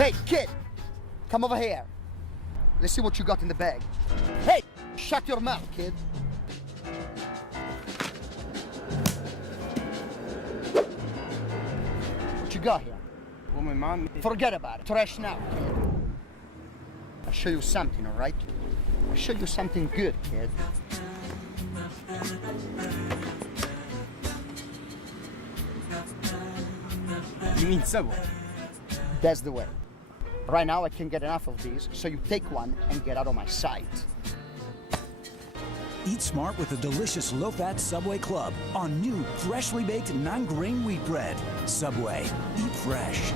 Hey, kid, come over here. Let's see what you got in the bag. Hey, shut your mouth, kid. What you got here? Well, my mom... Forget about it. Trash now, kid. I'll show you something, all right? I'll show you something good, kid. You mean Subway? That's the way. Right now, I can't get enough of these, so you take one and get out of my sight. Eat smart with the delicious low-fat Subway Club on new, freshly baked 9-grain wheat bread. Subway. Eat fresh.